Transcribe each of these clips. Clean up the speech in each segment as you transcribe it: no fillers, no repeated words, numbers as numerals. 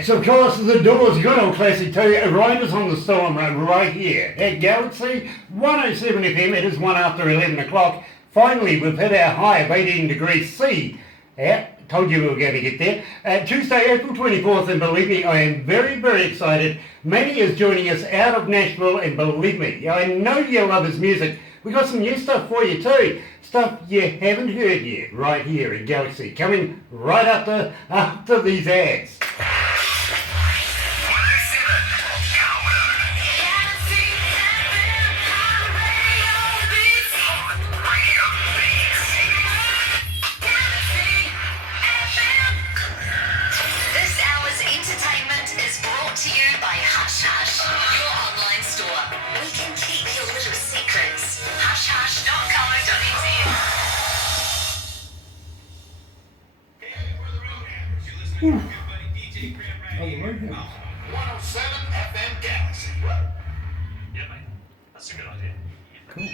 Yes, of course, the Doors' good old classic too. Riders on the Storm right here at Galaxy 107 FM. It is 1 after 11 o'clock. Finally, we've hit our high of 18 degrees C. Yeah, told you we were going to get there. Tuesday, April 24th, and believe me, I am very, very excited. Manny is joining us out of Nashville, and believe me, I know you love his music. We got some new stuff for you too. Stuff you haven't heard yet, right here in Galaxy. Coming right after these ads. Ooh. 107 FM Galaxy. Yeah, mate. That's a good idea. Cool.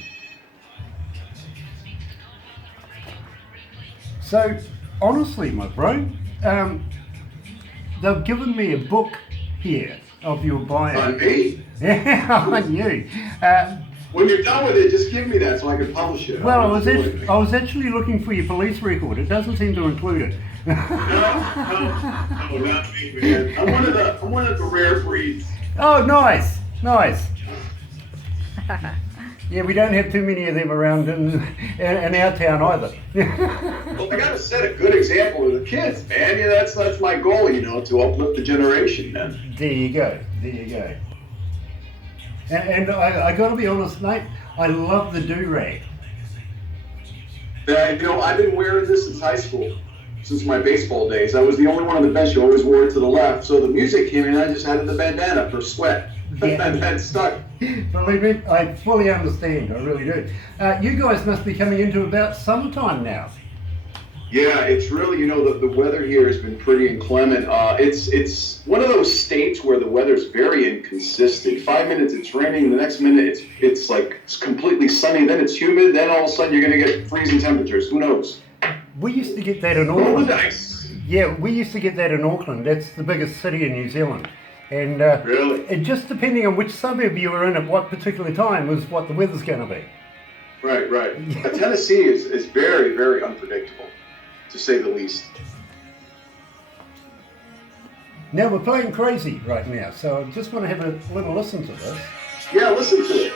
So, honestly, my bro, they've given me a book here of your bio. On me? Yeah, on you. When you're done with it, just give me that so I can publish it. Well, I was actually looking for your police record. It doesn't seem to include it. No, not me, man. I'm one of the rare breeds. Oh, nice. Yeah, we don't have too many of them around in our town either. Well, I gotta set a good example to the kids, man. Yeah, that's my goal, to uplift the generation, man. There you go. And I got to be honest, mate, I love the do-rag. I've been wearing this since high school, since my baseball days. I was the only one on the bench who always wore it to the left. So the music came in, I just had the bandana for sweat. Yeah. And that stuck. Believe me, I fully understand. I really do. You guys must be coming into about summertime now. Yeah, it's really, the weather here has been pretty inclement. It's one of those states where the weather's very inconsistent. 5 minutes it's raining, the next minute it's completely sunny, then it's humid, then all of a sudden you're going to get freezing temperatures. Who knows? We used to get that in Auckland. Nice. Yeah, we used to get that in Auckland. That's the biggest city in New Zealand. And really? It just depending on which suburb you were in at what particular time was what the weather's going to be. Right. Tennessee is very, very unpredictable, to say the least. Now we're playing Crazy right now, so I just want to have a little listen to this. Yeah, listen to it.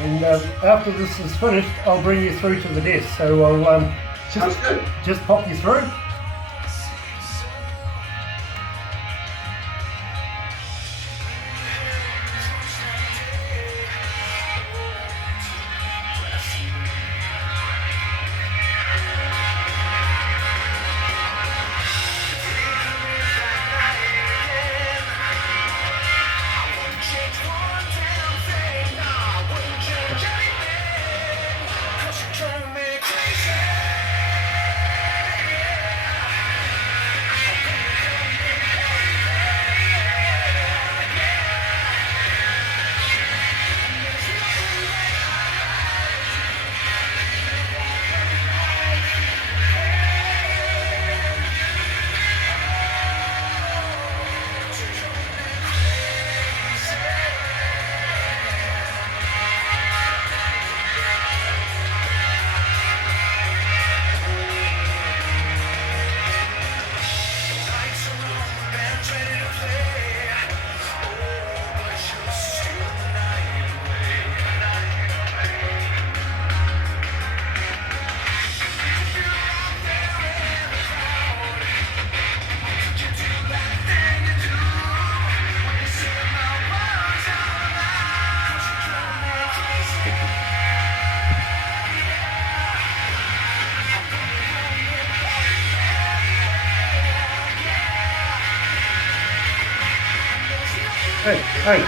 And after this is finished, I'll bring you through to the desk. So I'll Sounds good. just pop you through. Hey.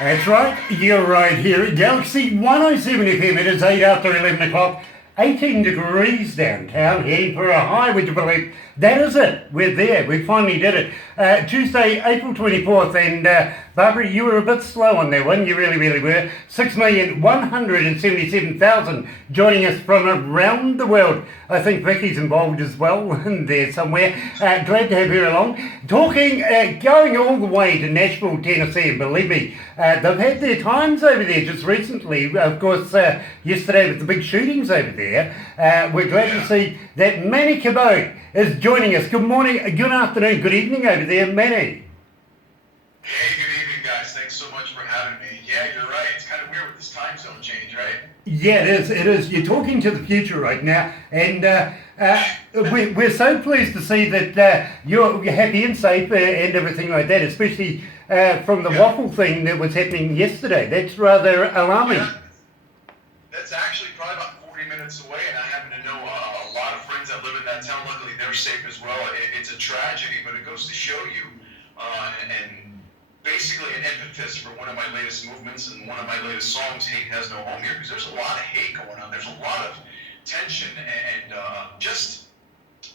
That's right, you're right here at Galaxy 107 FM. It is 8 after 11 o'clock, 18 degrees downtown, heading for a high, would you believe? That is it, we're there, we finally did it. Tuesday, April 24th, and Barbara, you were a bit slow on that one, you really, really were. 6,177,000 joining us from around the world. I think Vicky's involved as well, there somewhere. Glad to have her along. Talking, going all the way to Nashville, Tennessee, and believe me, they've had their times over there just recently. Of course, yesterday with the big shootings over there. We're glad to see that Manny Cano is joining us. Good morning, good afternoon, good evening over there, Manny. Hey, good evening, guys. Thanks so much for having me. Yeah, you're right. It's kind of weird with this time zone change, right? Yeah, it is. You're talking to the future right now, and we're so pleased to see that you're happy and safe and everything like that, especially from the waffle thing that was happening yesterday. That's rather alarming. Yeah. That's actually probably about 40 minutes away, and I happen to know a lot of friends that live in that town. Luckily, they're safe as well. It's a tragedy, but it goes to show you, and basically an impetus for one of my latest movements and one of my latest songs, Hate Has No Home Here, because there's a lot of hate going on. There's a lot of tension, and just,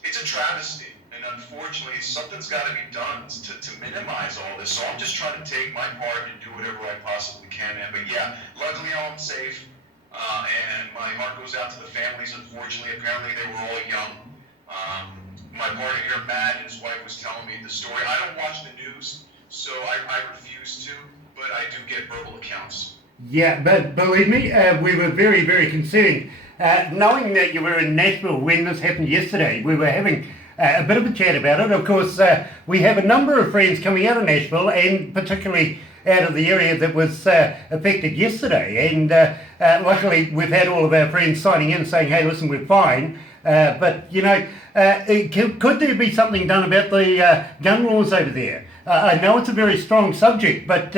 it's a travesty. And unfortunately, something's got to be done to minimize all this. So I'm just trying to take my part and do whatever I possibly can. But yeah, luckily I'm safe. And my heart goes out to the families. Unfortunately, apparently they were all young. My partner here, Matt, and his wife was telling me the story. I don't watch the news, so I refuse to, but I do get verbal accounts. Yeah, but believe me, we were very, very concerned. Knowing that you were in Nashville when this happened yesterday, we were having a bit of a chat about it. Of course, we have a number of friends coming out of Nashville, and particularly out of the area that was affected yesterday. And luckily, we've had all of our friends signing in saying, hey, listen, we're fine. But, you know, could there be something done about the gun laws over there? I know it's a very strong subject, but,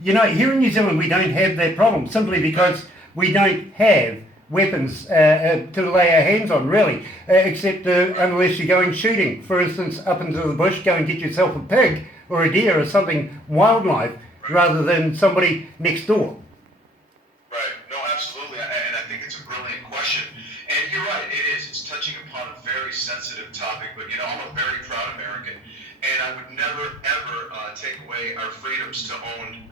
you know, here in New Zealand, we don't have that problem simply because we don't have weapons to lay our hands on, really, except unless you're going shooting. For instance, up into the bush, go and get yourself a pig or a deer or something wildlife rather than somebody next door. Right. No, absolutely. And I think it's a brilliant question. And you're right, it is. It's touching upon a very sensitive topic. But, you know, I'm a very proud American. And I would never, ever take away our freedoms to own,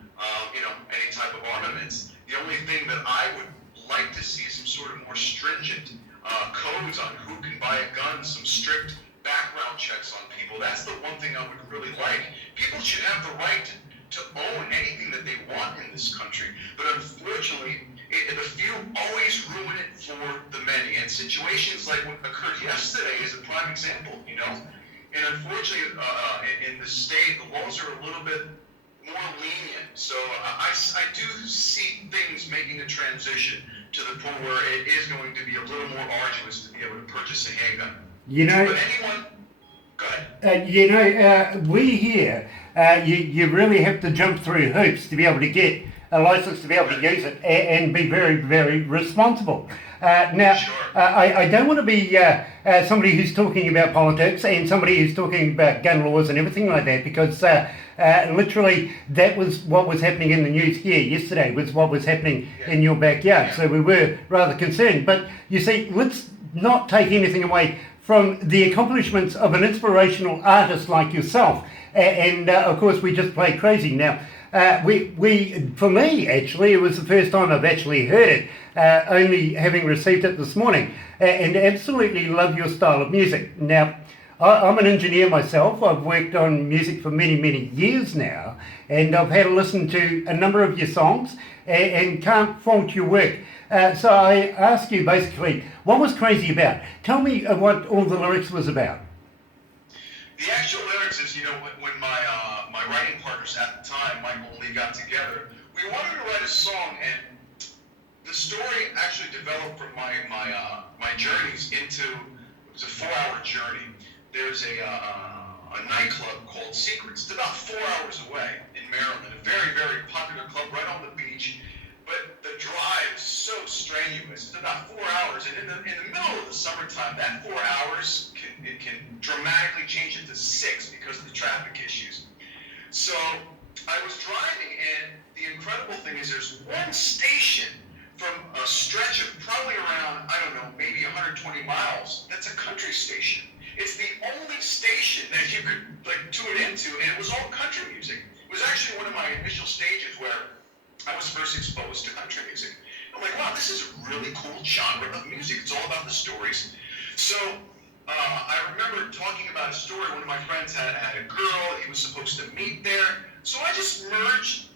you know, any type of armaments. The only thing that I would like to see some sort of more stringent codes on who can buy a gun, some strict background checks on people. That's the one thing I would really like. People should have the right to own anything that they want in this country. But unfortunately, the few always ruin it for the many. And situations like what occurred yesterday is a prime example, you know? And unfortunately, in the state, the laws are a little bit more lenient. So I do see things making a transition to the point where it is going to be a little more arduous to be able to purchase a handgun. You know, but anyone, go ahead. You know, we here, you really have to jump through hoops to be able to get a license to be able to use it and be very, very responsible. Now, Sure. I don't want to be somebody who's talking about politics and somebody who's talking about gun laws and everything like that, because literally that was what was happening in the news here yesterday, was what was happening in your backyard. Yeah. So we were rather concerned. But you see, let's not take anything away from the accomplishments of an inspirational artist like yourself. And of course, we just play crazy. Now, for me, actually, it was the first time I've actually heard it, only having received it this morning, and absolutely love your style of music. Now, I'm an engineer myself. I've worked on music for many, many years now, and I've had a listen to a number of your songs and can't fault your work. So I ask you basically, what was crazy about? Tell me what all the lyrics was about. The actual lyrics is, you know, when my writing partners at the time, Michael and Lee, got together, we wanted to write a song, and the story actually developed from my journeys into, it was a 4-hour journey. There's a nightclub called Secrets. It's about 4 hours away in Maryland, a very, very popular club right on the beach. But the drive is so strenuous. It's about 4 hours, and in the middle of the summertime, that 4 hours can dramatically change into 6 because of the traffic issues. So I was driving, and the incredible thing is there's one station from a stretch of probably around, I don't know, maybe 120 miles. That's a country station. It's the only station that you could like tune into, and it was all country music. It was actually one of my initial stages where I was first exposed to country music. I'm like, wow, this is a really cool genre of music. It's all about the stories. So I remember talking about a story. One of my friends had a girl he was supposed to meet there. So I just merged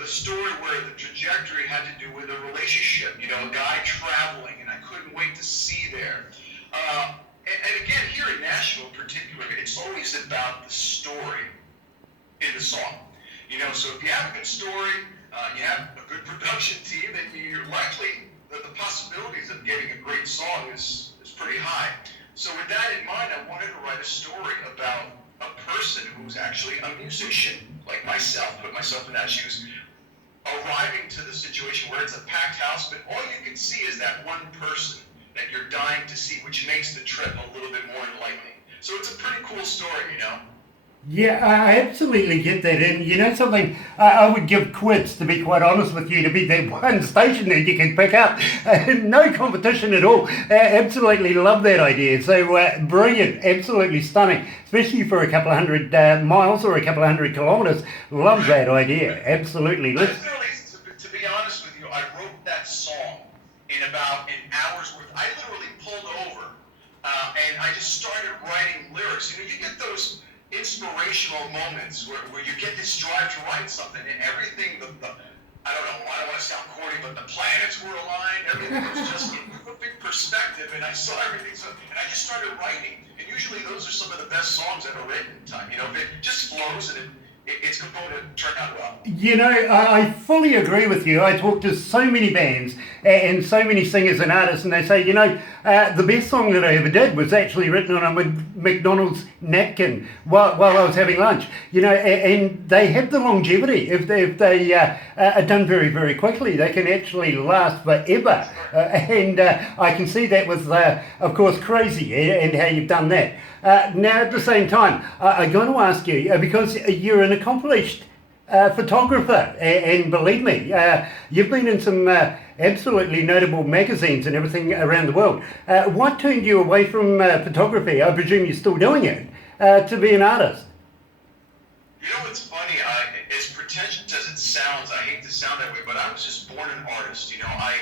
the story where the trajectory had to do with a relationship, you know, a guy traveling, and I couldn't wait to see there. And again, here in Nashville in particular, it's always about the story in the song. You know, so if you have a good story, you have a good production team, then you're likely that the possibilities of getting a great song is pretty high. So with that in mind, I wanted to write a story about a person who's actually a musician, like myself, put myself in that shoes, arriving to the situation where it's a packed house, but all you can see is that one person that you're dying to see, which makes the trip a little bit more enlightening. So it's a pretty cool story, you know? Yeah, I absolutely get that. And you know something, I would give quits, to be quite honest with you, to be that one station that you can pick up. No competition at all. Absolutely love that idea. So brilliant, absolutely stunning, especially for a couple of hundred miles or a couple of hundred kilometres. Love that idea, absolutely. To be honest with you, I wrote that song in about an hour's worth. I literally pulled over and I just started writing lyrics. You know, you get those inspirational moments where you get this drive to write something, and everything, I don't know, I don't want to sound corny, but the planets were aligned, everything was just in perfect perspective, and I saw everything, and I just started writing, and usually those are some of the best songs ever written in time, you know, if it just flows and it's going to turn out well. You know, I fully agree with you. I talk to so many bands and so many singers and artists, and they say, you know, the best song that I ever did was actually written on a McDonald's napkin while I was having lunch. You know, and they have the longevity. If they are done very, very quickly, they can actually last forever. And I can see that with, of course, Crazy and how you've done that. Now, at the same time, I'm going to ask you, because you're an accomplished photographer, and believe me, you've been in some absolutely notable magazines and everything around the world. What turned you away from photography? I presume you're still doing it, to be an artist. You know, it's funny, as pretentious as it sounds, I hate to sound that way, but I was just born an artist. You know, I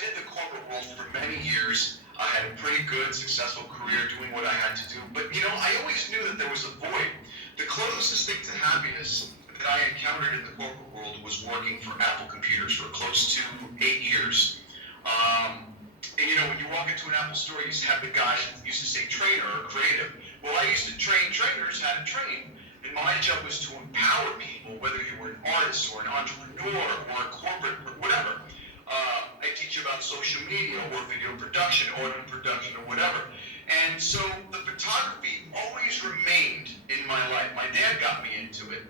did the corporate world for many years. I had a pretty good, successful career doing what I had to do. But, you know, I always knew that there was a void. The closest thing to happiness that I encountered in the corporate world was working for Apple computers for close to 8 years. And, you know, when you walk into an Apple store, you used to have the guy that used to say trainer or creative. Well, I used to train trainers how to train. And my job was to empower people, whether you were an artist or an entrepreneur or a corporate, or whatever. I teach about social media or video production, audio production, or whatever. And so the photography always remained in my life. My dad got me into it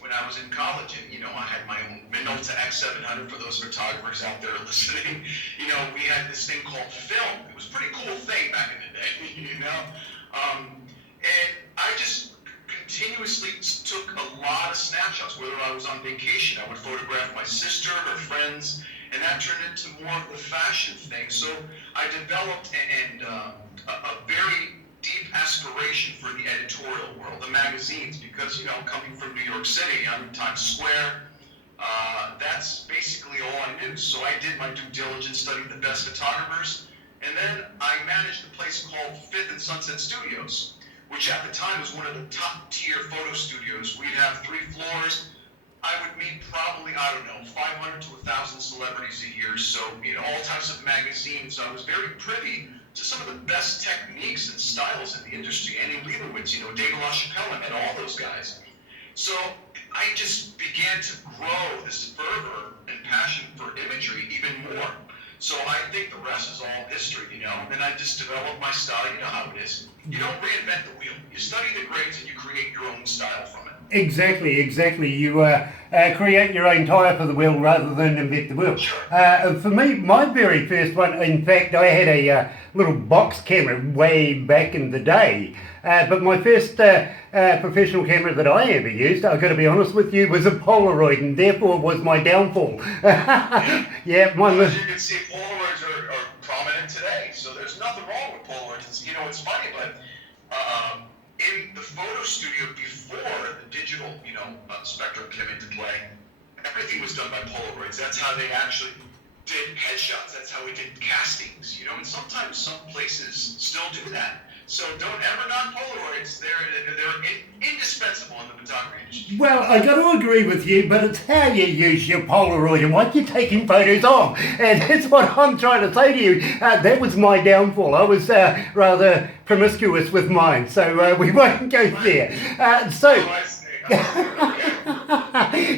when I was in college, and, you know, I had my own Minolta X700 for those photographers out there listening. You know, we had this thing called film. It was a pretty cool thing back in the day, you know. And I just continuously took a lot of snapshots. Whether I was on vacation, I would photograph my sister, her friends, and that turned into more of the fashion thing. So I developed a very deep aspiration for the editorial world, the magazines, because, you know, coming from New York City, I'm in Times Square. That's basically all I knew. So I did my due diligence, studied the best photographers, and then I managed a place called Fifth and Sunset Studios, which at the time was one of the top tier photo studios. We'd have 3 floors. I would meet probably, I don't know, 500 to 1,000 celebrities a year. So, you know, all types of magazines. I was very privy to some of the best techniques and styles in the industry. Annie Leibovitz, you know, David LaChapelle, I met all those guys. So I just began to grow this fervor and passion for imagery even more. So I think the rest is all history, you know. And then I just developed my style. You know how it is. You don't reinvent the wheel. You study the greats and you create your own style from it. Exactly. You create your own tyre for the wheel rather than invent the wheel. For me, my very first one, in fact, I had a little box camera way back in the day. But my first professional camera that I ever used, I've got to be honest with you, was a Polaroid, and therefore was my downfall. Yeah, mine was... As you can see, Polaroids are prominent today, so there's nothing wrong with Polaroids. It's funny, but in the photo studio before the digital, spectrum came into play, everything was done by Polaroids. That's how they actually did headshots. That's how we did castings, and sometimes some places still do that. So don't ever knock Polaroids. They're indispensable in the photography industry. Well, I got to agree with you, but it's how you use your Polaroid and what you're taking photos of. And that's what I'm trying to say to you. That was my downfall. I was rather promiscuous with mine, so we won't go there. I see.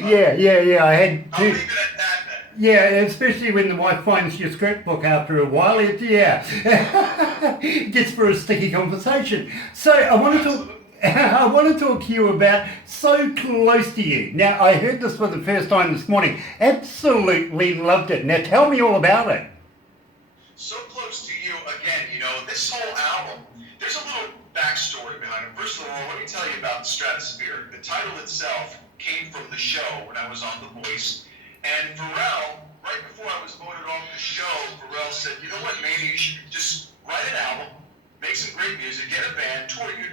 Yeah. I had I'll leave it at that then. Yeah, especially when the wife finds your scrapbook after a while, it gets for a sticky conversation. So I want to talk to you about So Close to You. Now, I heard this for the first time this morning. Absolutely loved it. Now, tell me all about it. So Close to You, again, this whole album, there's a little backstory behind it. First of all, let me tell you about Stratosphere. The title itself came from the show when I was on The Voice. And Pharrell, right before I was voted off the show, Pharrell said, you know what, maybe you should just write an album, make some great music, get a band, tour you.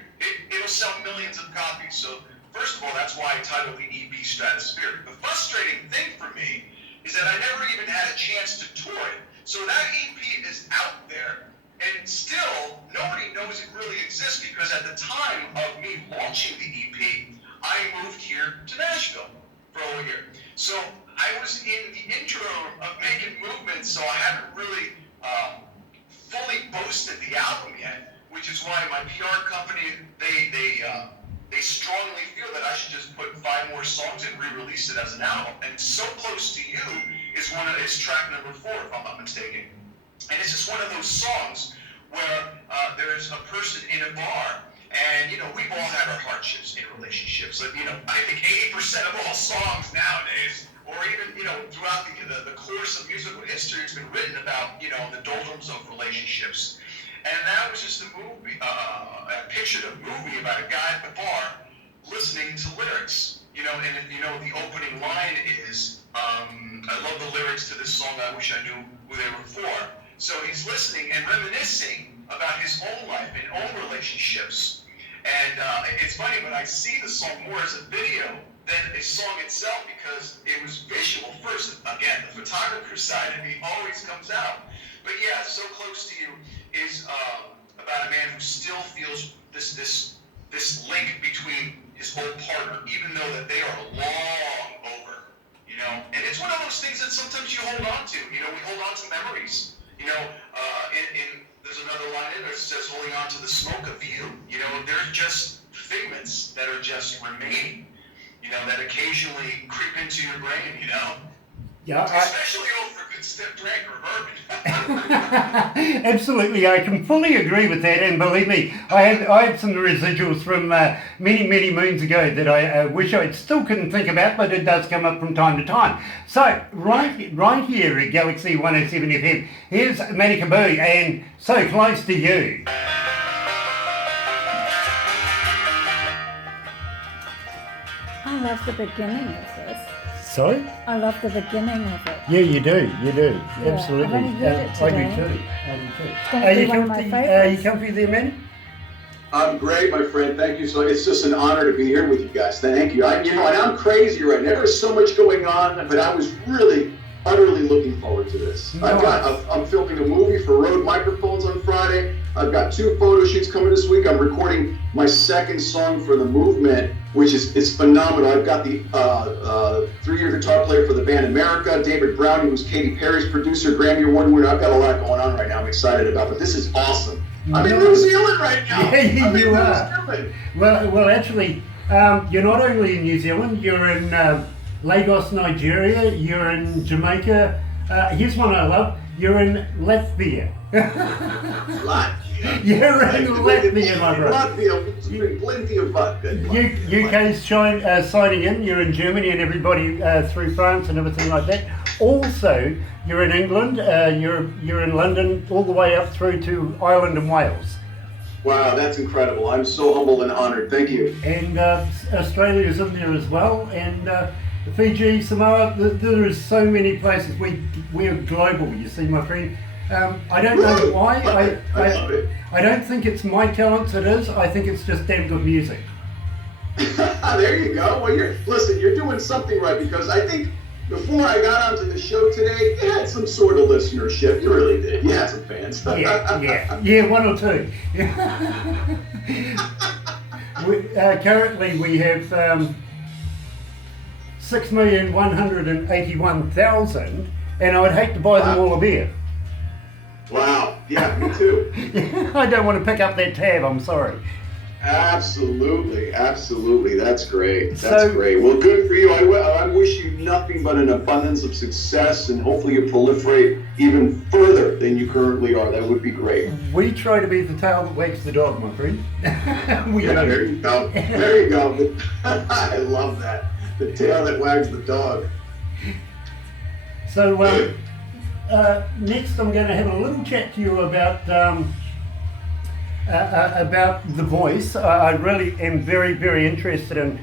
It'll sell millions of copies. So first of all, that's why I titled the EP Stratosphere. The frustrating thing for me is that I never even had a chance to tour it. So that EP is out there, and still nobody knows it really exists because at the time of me launching the EP, I moved here to Nashville for a year. So I was in the intro of making movements, so I haven't really fully boasted the album yet, which is why my PR company, they strongly feel that I should just put 5 more songs and re-release it as an album. And So Close to You is track number 4, if I'm not mistaken. And it's just one of those songs where there's a person in a bar, and we've all had our hardships in relationships. Like, I think 80% of all songs nowadays, or even throughout the course of musical history, it's been written about the doldrums of relationships. And that was just a movie. I pictured a movie about a guy at the bar listening to lyrics. And the opening line is, I love the lyrics to this song. I wish I knew who they were for. So he's listening and reminiscing about his own life and own relationships. And it's funny, but I see the song more as a video than a song itself because it was visual first. Again, the photographer side of me always comes out. But yeah, So Close to You is about a man who still feels this link between his old partner, even though that they are long over. And it's one of those things that sometimes you hold on to. We hold on to memories. There's another line in there that says holding on to the smoke of you. They're just figments that are just remaining, that occasionally creep into your brain, Yeah, especially over a good stiff drink or bourbon. Absolutely, I can fully agree with that, and believe me, I have some residuals from many moons ago that I wish I still couldn't think about, but it does come up from time to time. So, right here at Galaxy107 FM, here's Manny Cano and So Close to You. I love the beginning of this. Sorry? I love the beginning of it. Yeah, you do. Yeah, Absolutely. I've only heard it I today. do too. It's going to be one of my Are you favourites. comfy there, Manny? I'm great, my friend. Thank you. So it's just an honor to be here with you guys. Thank you. And I'm crazy right now. There's so much going on, but I was really, utterly looking forward to this. Nice. I'm filming a movie for Rode Microphones on Friday. I've got 2 photo shoots coming this week. I'm recording my second song for the movement, which is phenomenal. I've got the 3-year guitar player for the band America, David Browning, who's Katy Perry's producer, Grammy Award winner. I've got a lot going on right now I'm excited about, but this is awesome. I'm in New Zealand right now. Yeah, I'm in you New are. Zealand. Well, actually, you're not only in New Zealand, you're in Lagos, Nigeria, you're in Jamaica. Here's one I love, you're in Latvia. Latvia. You're in Latvia, my brother. Latvia, plenty of vodka. UK's signing in. You're in Germany and everybody through France and everything like that. Also, you're in England. You're in London, all the way up through to Ireland and Wales. Wow, that's incredible. I'm so humbled and honored. Thank you. And Australia's in there as well. And Fiji, Samoa. There is so many places. We are global. You see, my friend. I don't know why. I love it. I don't think it's my talents. It is. I think it's just damn good music. There you go. Well, you're doing something right, because I think before I got onto the show today, you had some sort of listenership. You really did. You had some fans. Yeah, one or two. Currently, we have 6,181,000, and I would hate to buy them all a beer. Wow. Yeah, me too. I don't want to pick up that tab. I'm sorry. Absolutely. That's great. That's great. Well, good for you. I wish you nothing but an abundance of success, and hopefully you proliferate even further than you currently are. That would be great. We try to be the tail that wags the dog, my friend. There you go. There you go. I love that. The tail that wags the dog. So, next I'm going to have a little chat to you about The Voice. I really am very, very interested in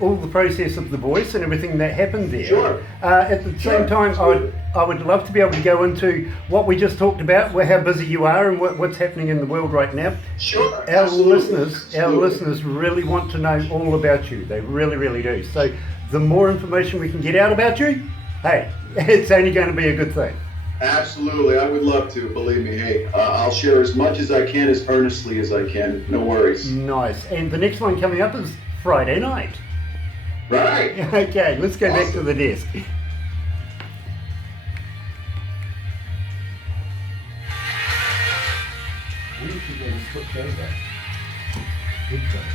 all the process of The Voice and everything that happened there. Sure. At the same time, I would love to be able to go into what we just talked about, how busy you are and what's happening in the world right now. Sure. Our listeners really want to know all about you. They really, really do. So the more information we can get out about you, hey, it's only going to be a good thing. Absolutely, I would love to. Believe me, hey, I'll share as much as I can, as earnestly as I can. No worries. Nice. And the next one coming up is Friday night. Right. Okay, let's go back to the desk. We should go to switch over. Headphones.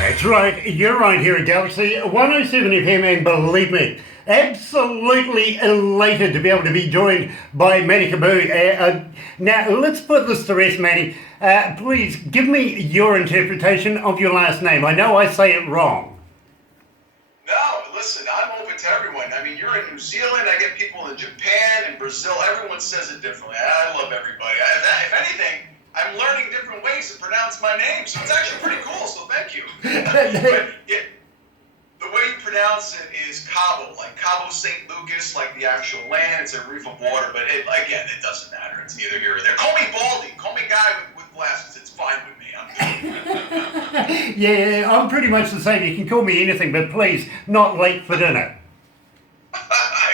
That's right, you're right here at Galaxy 107 FM, and believe me, absolutely elated to be able to be joined by Manny Cano. Now, let's put this to rest, Manny. Please, give me your interpretation of your last name. I know I say it wrong. No, listen, I'm open to everyone. I mean, you're in New Zealand, I get people in Japan and Brazil, everyone says it differently. I love everybody. If anything, I'm learning different ways to pronounce my name, so it's actually pretty cool, so thank you. But yeah, the way you pronounce it is Cabo, like Cabo St. Lucas, like the actual land. It's a reef of water, but again, it doesn't matter. It's neither here or there. Call me Baldy. Call me guy with glasses. It's fine with me. I'm good. Yeah, I'm pretty much the same. You can call me anything, but please, not late for dinner.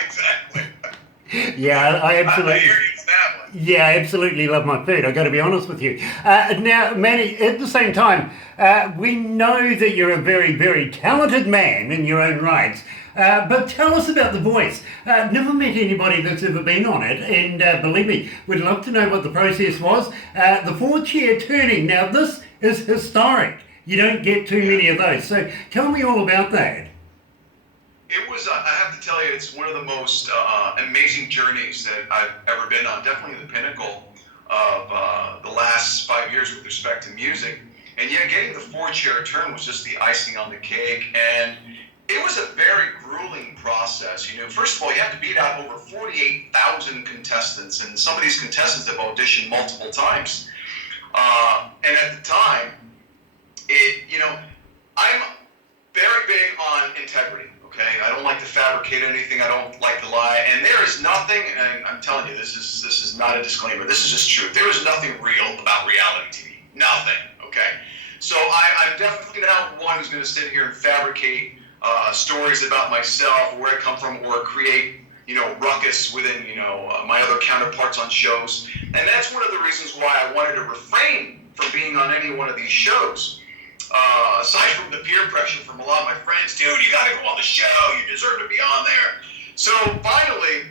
Exactly. Yeah, I absolutely... I hear you. Yeah, I absolutely love my food, I've got to be honest with you. Now, Manny, at the same time, we know that you're a very, very talented man in your own rights. But tell us about The Voice. Never met anybody that's ever been on it, and believe me, we'd love to know what the process was. The 4-chair turning, now this is historic. You don't get too many of those, so tell me all about that. It was, I have to tell you, it's one of the most amazing journeys that I've ever been on. Definitely the pinnacle of the last 5 years with respect to music. And yeah, getting the 4-chair turn was just the icing on the cake. And it was a very grueling process. First of all, you have to beat out over 48,000 contestants, and some of these contestants have auditioned multiple times. And at the time, I'm very big on integrity. Okay, I don't like to fabricate anything. I don't like to lie. And there is nothing, and I'm telling you, this is not a disclaimer. This is just truth. There is nothing real about reality TV. Nothing. Okay. So I'm definitely not one who's going to sit here and fabricate stories about myself, where I come from, or create ruckus within my other counterparts on shows. And that's one of the reasons why I wanted to refrain from being on any one of these shows. Aside from the peer pressure from a lot of my friends, dude, you got to go on the show. You deserve to be on there. So finally,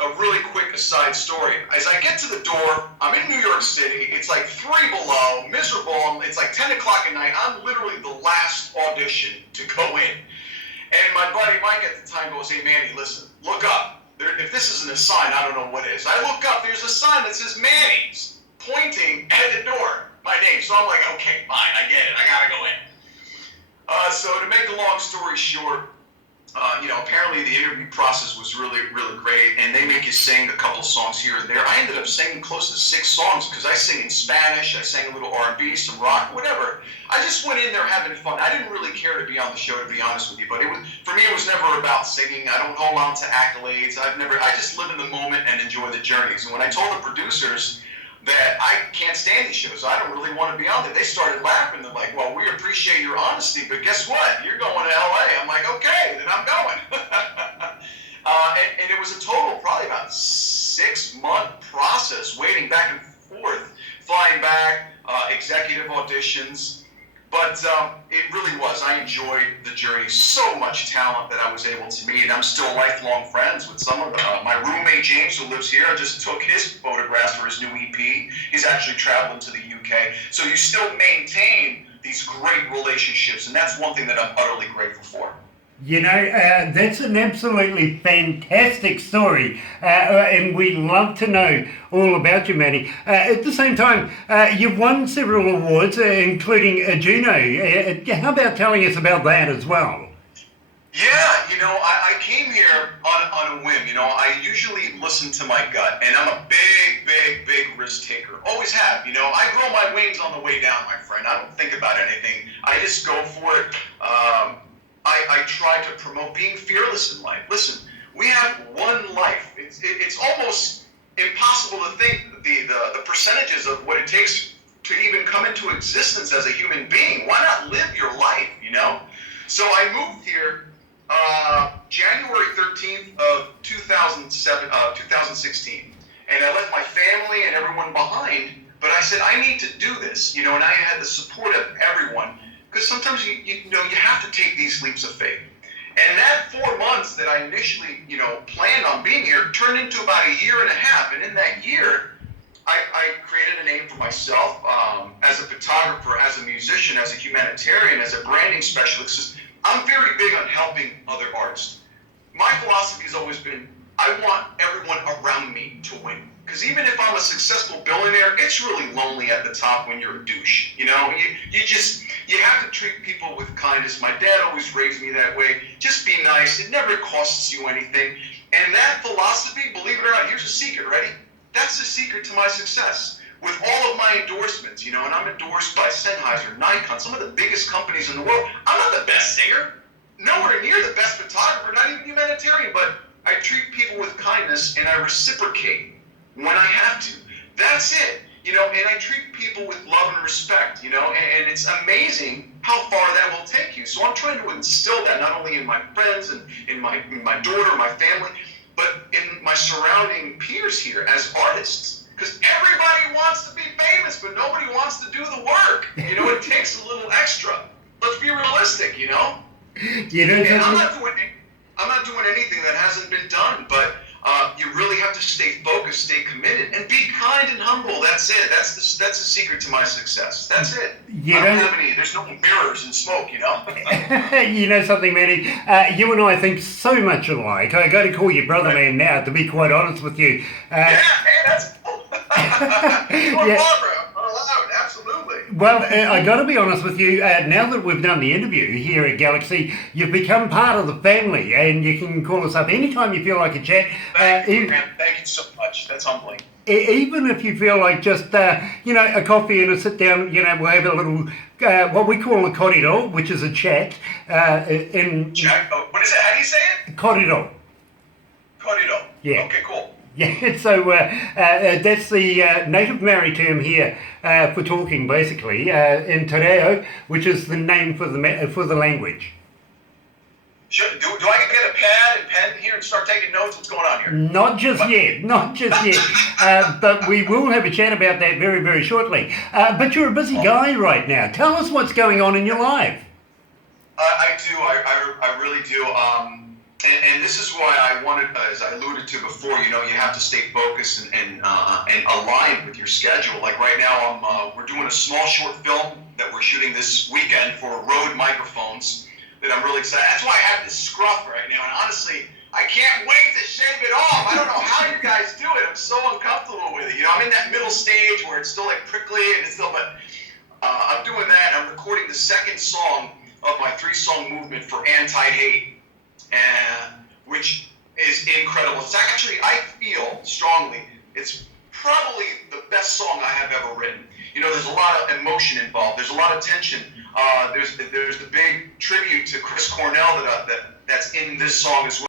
a really quick aside story. As I get to the door, I'm in New York City. It's like 3 below, miserable. It's like 10 o'clock at night. I'm literally the last audition to go in. And my buddy Mike at the time goes, hey, Manny, listen, look up. If this isn't a sign, I don't know what is. I look up, there's a sign that says Manny's, pointing at the door, my name. So I'm like, okay, fine, I get it. I got to go in. So to make a long story short, apparently the interview process was really, really great, and they make you sing a couple songs here and there. I ended up singing close to 6 songs because I sing in Spanish, I sang a little R&B, some rock, whatever. I just went in there having fun. I didn't really care to be on the show, to be honest with you, but for me, it was never about singing. I don't hold on to accolades. I just live in the moment and enjoy the journeys. And when I told the producers that I can't stand these shows, I don't really want to be on there, they started laughing. They're like, well, we appreciate your honesty, but guess what? You're going to LA. I'm like, okay, then I'm going. And it was a total, probably about 6-month process, waiting back and forth, flying back, executive auditions. But it really was. I enjoyed the journey. So much talent that I was able to meet. I'm still lifelong friends with some of them. My roommate James, who lives here, I just took his photographs for his new EP. He's actually traveling to the UK. So you still maintain these great relationships, and that's one thing that I'm utterly grateful for. That's an absolutely fantastic story, and we'd love to know all about you, Manny. At the same time, you've won several awards, including a Juno. How about telling us about that as well? Yeah, I came here on a whim. I usually listen to my gut, and I'm a big risk taker. Always have. I grow my wings on the way down, my friend. I don't think about anything. I just go for it. I try to promote being fearless in life. Listen, we have one life. It's almost impossible to think the percentages of what it takes to even come into existence as a human being. Why not live your life, So I moved here January 13th of 2016. And I left my family and everyone behind, but I said, I need to do this, and I had the support of everyone. Because sometimes you have to take these leaps of faith. And that 4 months that I initially, planned on being here turned into about a year and a half. And in that year, I created a name for myself as a photographer, as a musician, as a humanitarian, as a branding specialist. I'm very big on helping other artists. My philosophy has always been, I want everyone around me to win. Because even if I'm a successful billionaire, it's really lonely at the top when you're a douche. You have to treat people with kindness. My dad always raised me that way. Just be nice. It never costs you anything. And that philosophy, believe it or not, here's a secret, ready? That's the secret to my success. With all of my endorsements, and I'm endorsed by Sennheiser, Nikon, some of the biggest companies in the world. I'm not the best singer, nowhere near the best photographer, not even humanitarian, but I treat people with kindness and I reciprocate when I have to. That's it. And I treat people with love and respect, and it's amazing how far that will take you. So I'm trying to instill that not only in my friends and in my daughter, my family, but in my surrounding peers here as artists. Because everybody wants to be famous, but nobody wants to do the work. It takes a little extra. Let's be realistic, And I'm not doing anything that hasn't been done, but you really have to stay focused, stay committed, and be kind and humble. That's it. That's the secret to my success. That's it. There's no mirrors and smoke, Something, Manny? You and I think so much alike. I got to call you brother man now, to be quite honest with you. Hey, that's cool. Barbara, I'm allowed, absolutely. Well, I got to be honest with you. Now that we've done the interview here at Galaxy, you've become part of the family, and you can call us up anytime you feel like a chat. Thank you, man. Thank you so much. That's humbling. Even if you feel like just, a coffee and a sit down, we'll have a little, what we call a corridor, which is a chat. Jack, what is it? How do you say it? Corridor. Corridor. Yeah. Okay, cool. Yeah, so that's the native Maori term here for talking, basically, in Te Reo, which is the name for the language. Do I get a pad and pen here and start taking notes? What's going on here? Not just yet. But we will have a chat about that very, very shortly. But you're a busy guy right now. Tell us what's going on in your life. I do. I really do. And this is why I wanted, as I alluded to before, you have to stay focused and aligned with your schedule. Like right now, we're doing a small short film that we're shooting this weekend for Rode microphones that I'm really excited. That's why I have this scruff right now. And honestly, I can't wait to shave it off. I don't know how you guys do it. I'm so uncomfortable with it. I'm in that middle stage where it's still like prickly and it's still, but I'm doing that. I'm recording the second song of my 3-song movement for Anti-Hate. Which is incredible. It's actually, I feel strongly, it's probably the best song I have ever written. There's a lot of emotion involved. There's a lot of tension. There's the big tribute to Chris Cornell that's in this song as well.